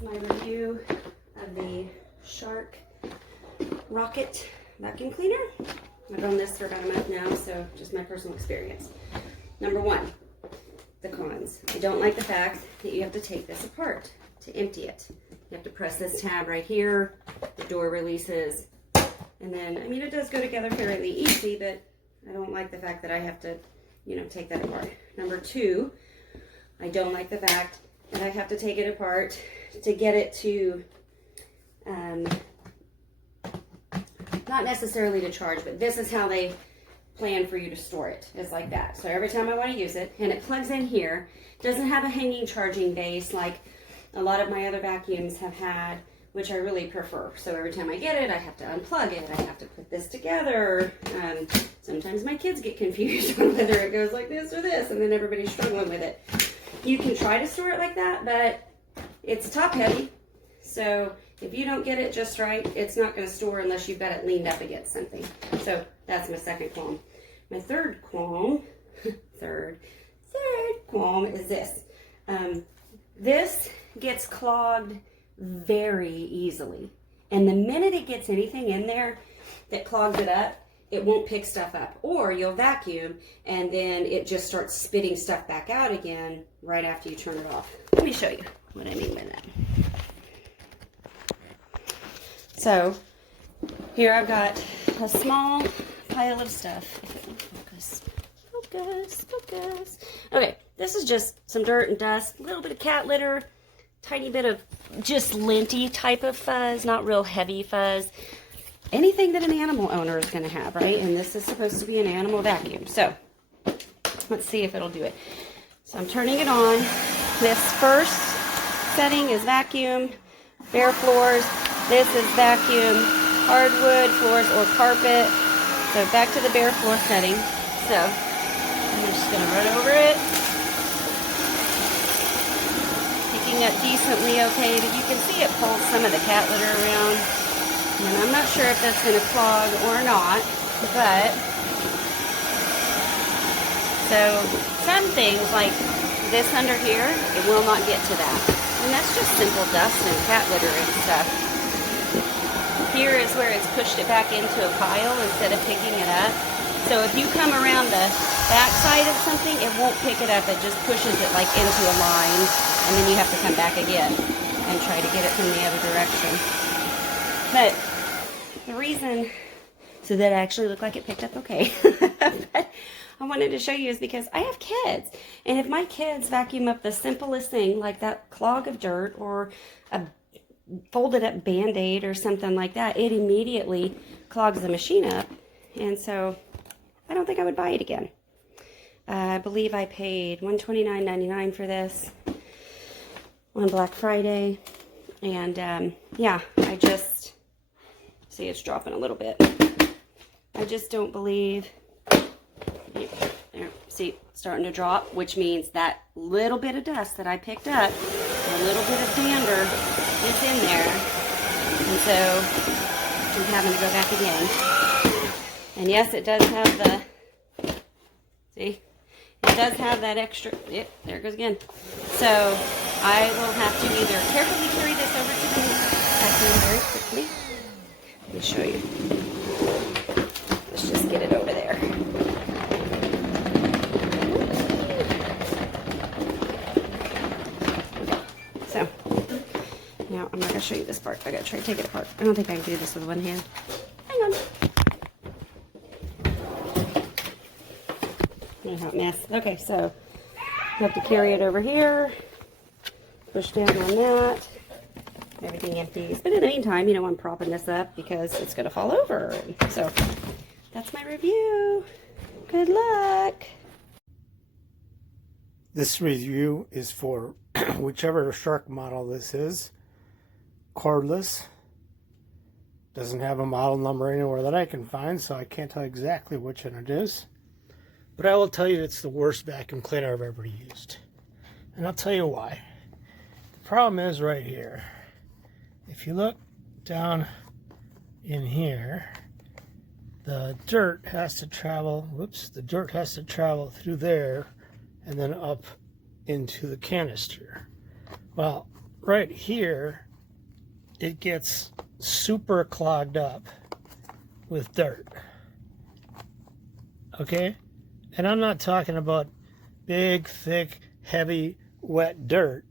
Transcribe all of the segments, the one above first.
is my review of the Shark Rocket vacuum cleaner. I've owned this for about a month now, so just my personal experience. Number one, the cons. I don't like the fact that you have to take this apart to empty it. You have to press this tab right here, the door releases, and then, I mean, it does go together fairly easy, but I don't like the fact that I have to, you know, take that apart. Number two, I don't like the fact that I have to take it apart to get it to, not necessarily to charge, but this is how they plan for you to store it. It's like that. So every time I want to use it, and it plugs in here, it doesn't have a hanging charging base like a lot of my other vacuums have had, which I really prefer. So every time I get it, I have to unplug it. I have to put this together. Sometimes my kids get confused on whether it goes like this or this, and then everybody's struggling with it. You can try to store it like that, but it's top heavy. So if you don't get it just right, it's not going to store unless you've got it leaned up against something. So that's my second qualm. My third qualm, third qualm is this. This gets clogged very easily. And the minute it gets anything in there that clogs it up, it won't pick stuff up. Or you'll vacuum and then it just starts spitting stuff back out again right after you turn it off. Let me show you what I mean by that. So here I've got a small pile of stuff. If it will focus. Okay, this is just some dirt and dust, a little bit of cat litter, tiny bit of just linty type of fuzz, not real heavy fuzz. Anything that an animal owner is going to have, right? And this is supposed to be an animal vacuum. So let's see if it'll do it. So I'm turning it on. This first setting is vacuum, bare floors. This is vacuum, hardwood floors or carpet. So back to the bare floor setting. So I'm just going to run over it. Picking up decently okay, but you can see it pulls some of the cat litter around. And I'm not sure if that's going to clog or not, but so some things like this under here, it will not get to that. And that's just simple dust and cat litter and stuff. Here is where it's pushed it back into a pile instead of picking it up. So if you come around the back side of something, it won't pick it up. It just pushes it like into a line, and then you have to come back again and try to get it from the other direction. But the reason, so that actually looked like it picked up okay, but I wanted to show you is because I have kids. And if my kids vacuum up the simplest thing, like that clog of dirt or a folded up Band-Aid or something like that, it immediately clogs the machine up. And so I don't think I would buy it again. I believe I paid $129.99 for this on Black Friday. And yeah, I just, see it's dropping a little bit. I just don't believe, there, see, it's starting to drop, which means that little bit of dust that I picked up, a little bit of dander is in there. And so I'm having to go back again. And yes, it does have the, see, it does have that extra, yep, there it goes again. So I will have to either carefully carry this over to the vacuum very quickly. Let me show you. Let's just get it over there. Okay, so now I'm not going to show you this part. I got to try to take it apart. I don't think I can do this with one hand. Hang on. Hot mess. Okay, so you have to carry it over here, push down on that, everything empties. But in the meantime, you know, I'm propping this up because it's going to fall over. So that's my review. Good luck. This review is for whichever Shark model this is. Cordless. Doesn't have a model number anywhere that I can find, so I can't tell exactly which one it is. But I will tell you it's the worst vacuum cleaner I've ever used. And I'll tell you why. The problem is right here. If you look down in here, the dirt has to travel, the dirt has to travel through there and then up into the canister. Well, right here, it gets super clogged up with dirt. Okay? And I'm not talking about big, thick, heavy, wet dirt.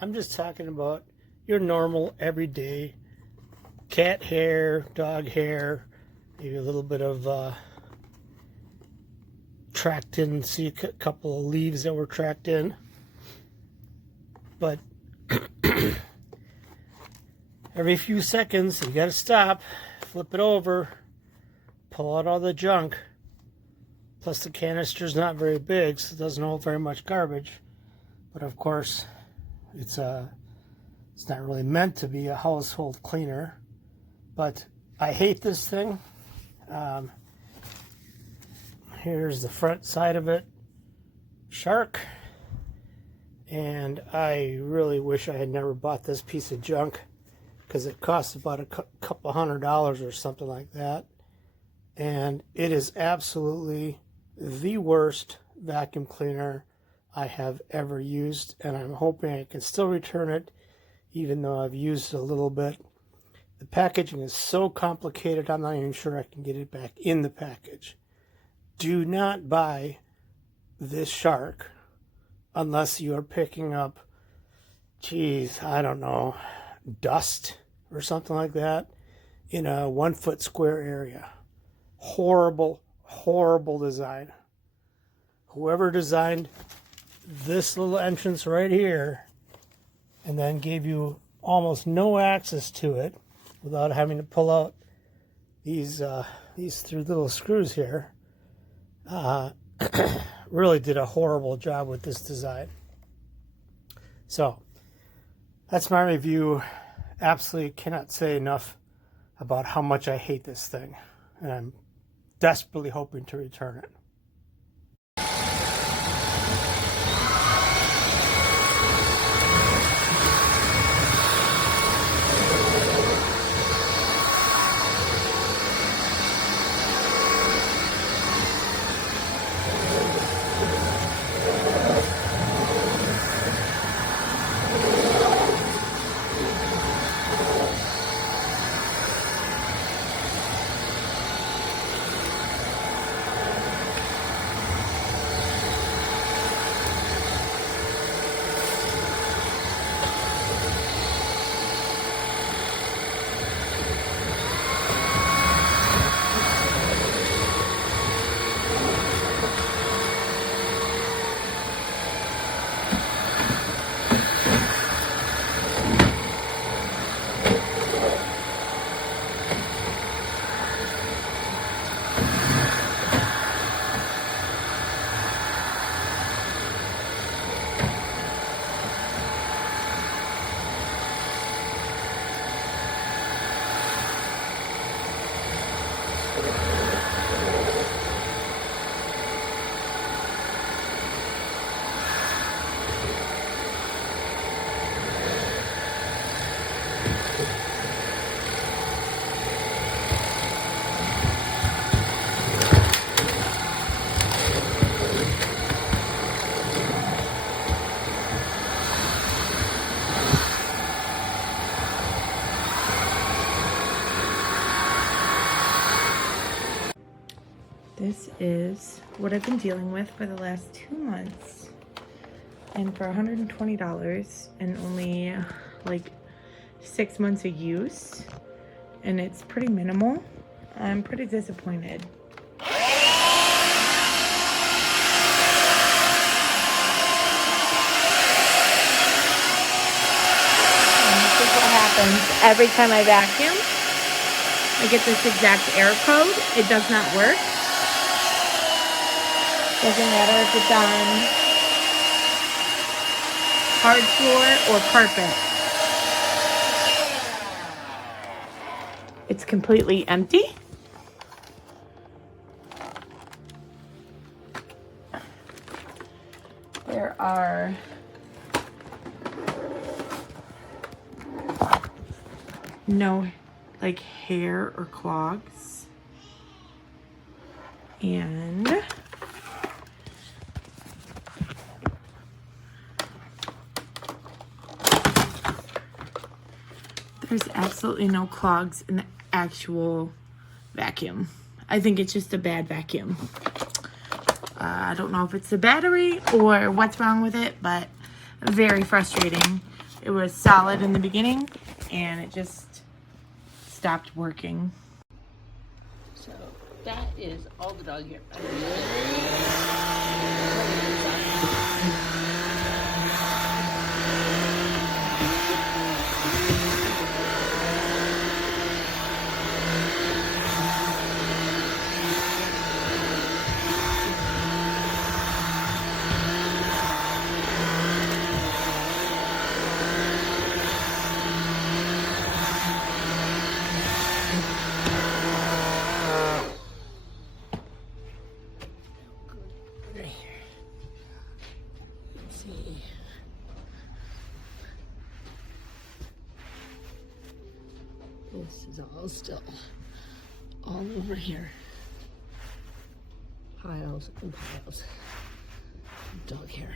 I'm just talking about your normal, everyday cat hair, dog hair, maybe a little bit of tracked in. See a couple of leaves that were tracked in. But every few seconds, you gotta stop, flip it over, pull out all the junk. Plus the canister's not very big, so it doesn't hold very much garbage. But of course, it's not really meant to be a household cleaner. But I hate this thing. Here's the front side of it. Shark. And I really wish I had never bought this piece of junk, because it costs about a couple $100 or something like that. And it is absolutely the worst vacuum cleaner I have ever used, and I'm hoping I can still return it even though I've used it a little bit. The packaging is so complicated, I'm not even sure I can get it back in the package. Do not buy this Shark unless you are picking up, I don't know, dust or something like that in a 1 foot square area. Horrible, horrible design. Whoever designed this little entrance right here and then gave you almost no access to it without having to pull out these three little screws here, really did a horrible job with this design. So that's my review. Absolutely cannot say enough about how much I hate this thing, and I'm desperately hoping to return it. This is what I've been dealing with for the last 2 months. And for $120 and only like 6 months of use, and it's pretty minimal, I'm pretty disappointed. And this is what happens every time I vacuum. I get this exact error code. It does not work. Doesn't matter if it's on hard floor or carpet. It's completely empty. There are no like hair or clogs. And There's absolutely no clogs in the actual vacuum. I think it's just a bad vacuum. I don't know if it's the battery or what's wrong with it, but very frustrating. It was solid in the beginning and it just stopped working. So that is all the dog hair. This is all still all over here. Piles and piles of dog hair.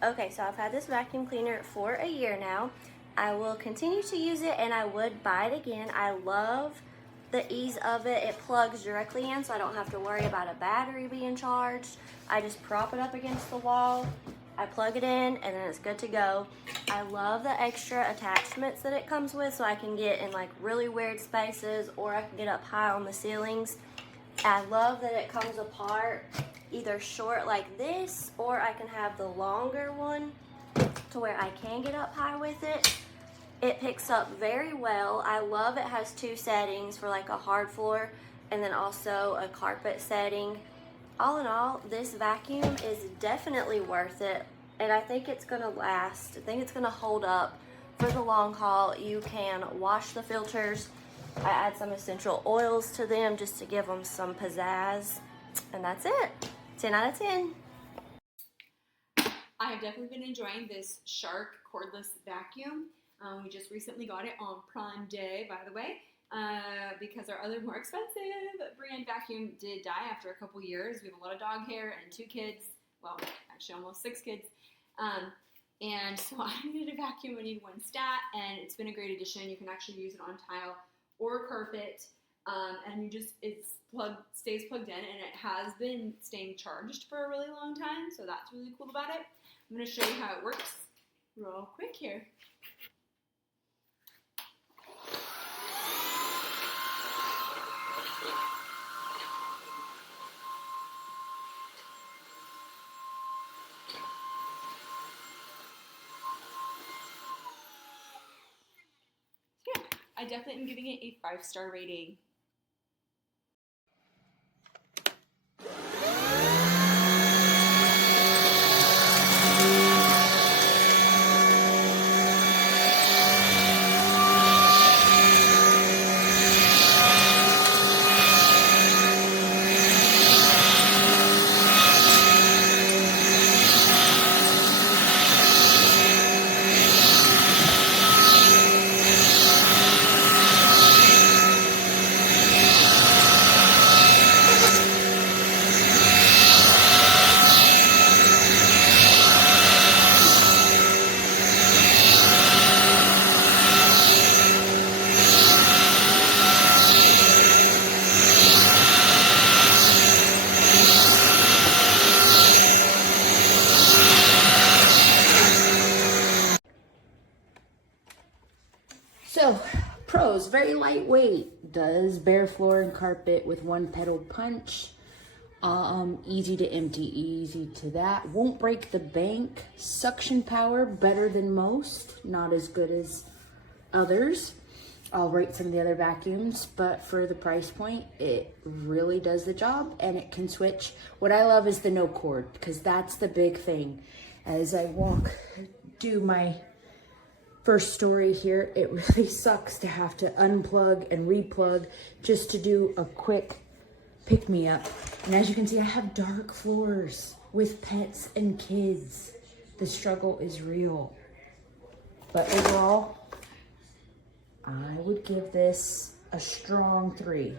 Okay, so I've had this vacuum cleaner for a year now. I will continue to use it and I would buy it again. I love the ease of it. It plugs directly in so I don't have to worry about a battery being charged. I just prop it up against the wall, I plug it in, and then it's good to go. I love the extra attachments that it comes with so I can get in like really weird spaces or I can get up high on the ceilings. I love that it comes apart either short like this or I can have the longer one to where I can get up high with it. It picks up very well. I love it has two settings for like a hard floor and then also a carpet setting. All in all, this vacuum is definitely worth it and I think it's gonna last. I think it's gonna hold up for the long haul. You can wash the filters. I add some essential oils to them just to give them some pizzazz, and that's it. 10 out of 10. I have definitely been enjoying this Shark cordless vacuum. We just recently got it on Prime Day, by the way, because our other more expensive brand vacuum did die after a couple years. We have a lot of dog hair and 2 kids, well, actually almost 6 kids. And so I needed a vacuum, I needed one stat, and it's been a great addition. You can actually use it on tile or carpet, and it stays plugged in, and it has been staying charged for a really long time, so that's really cool about it. I'm going to show you how it works real quick here. Yeah, I definitely am giving it a 5-star rating. very lightweight. Does bare floor and carpet with one pedal punch. Easy to empty, easy to that. Won't break the bank. Suction power, better than most. Not as good as others. I'll rate some of the other vacuums, but for the price point, it really does the job, and it can switch. What I love is the no cord, because that's the big thing. As I do my first story here, it really sucks to have to unplug and replug just to do a quick pick-me-up. And as you can see, I have dark floors with pets and kids. The struggle is real. But overall, I would give this a strong 3.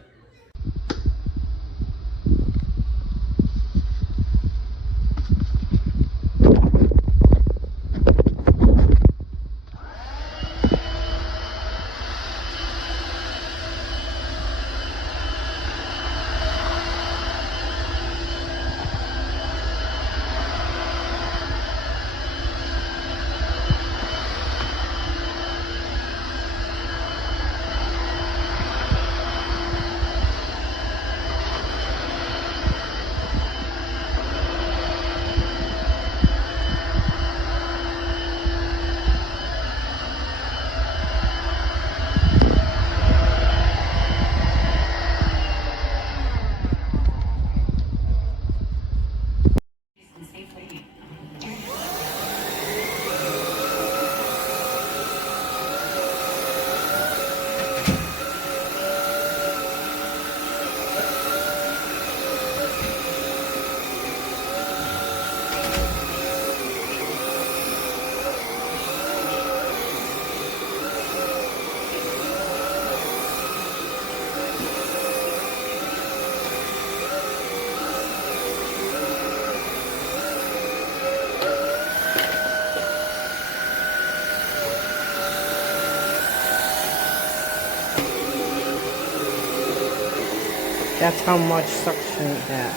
That's how much suction it has.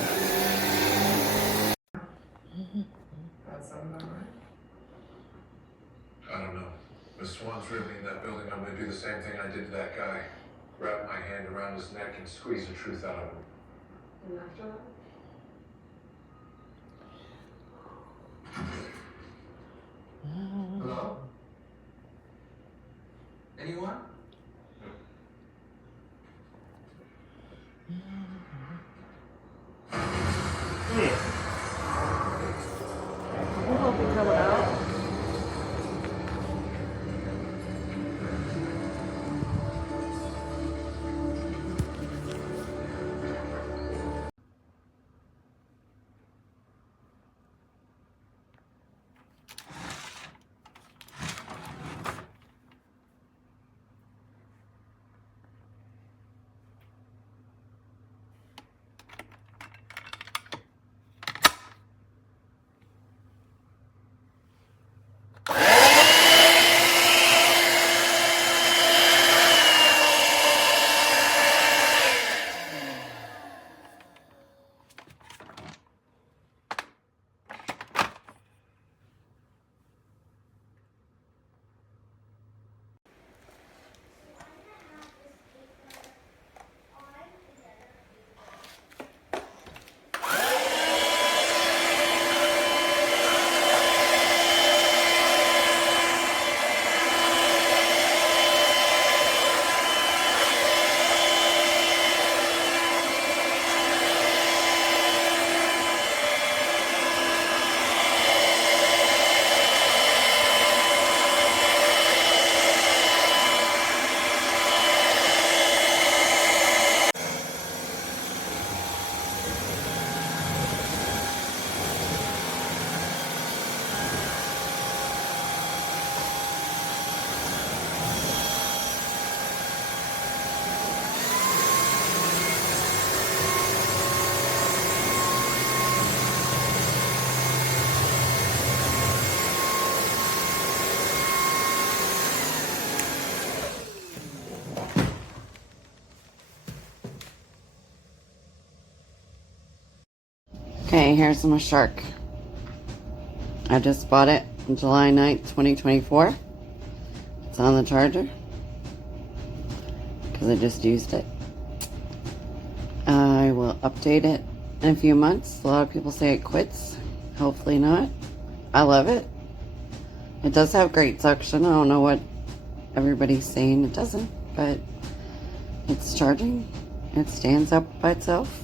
I don't know. If Swan's really in that building, I'm gonna do the same thing I did to that guy. Wrap my hand around his neck and squeeze the truth out of him. And after that? Hello? Anyone? We'll hope you come out. Okay, here's my shark. I just bought it on July 9th, 2024. It's on the charger. because I just used it. I will update it in a few months. A lot of people say it quits. Hopefully not. I love it. It does have great suction. I don't know what everybody's saying it doesn't, but it's charging. It stands up by itself.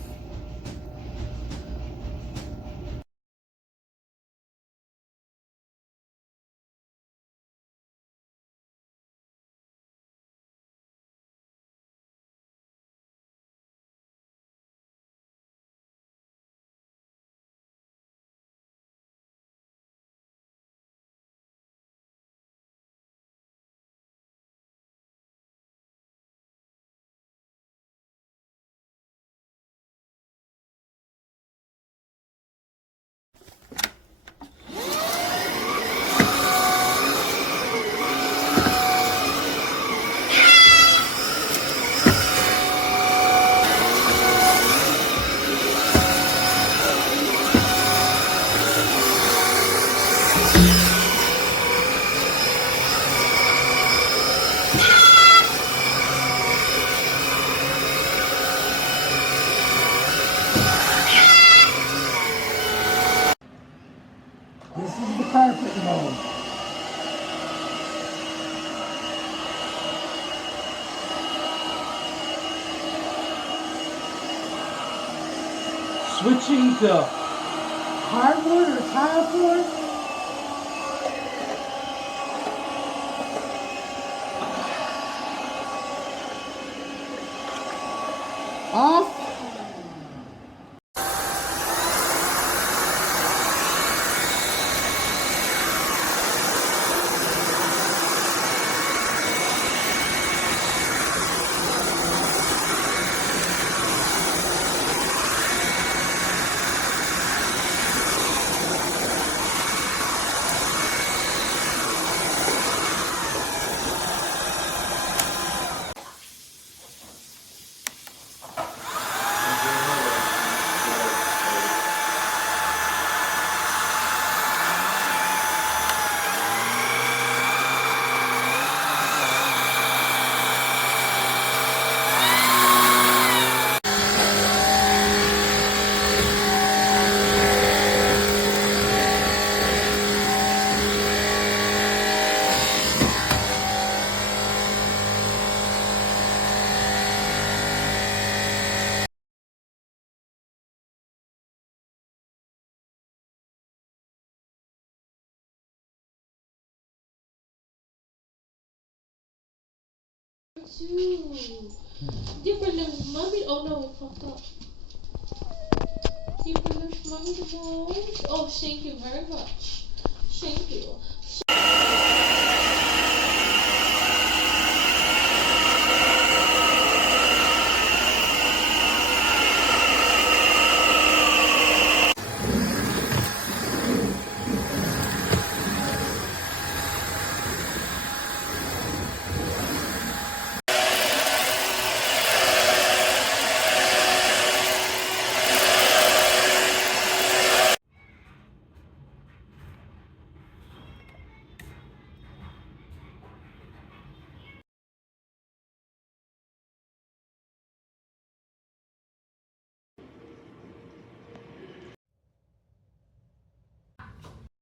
This is the carpet mode. Switching to hardwood or tile floor. Off. Different than mommy. Oh no, it fucked up. Different than mommy the most. Oh, thank you very much. Thank you.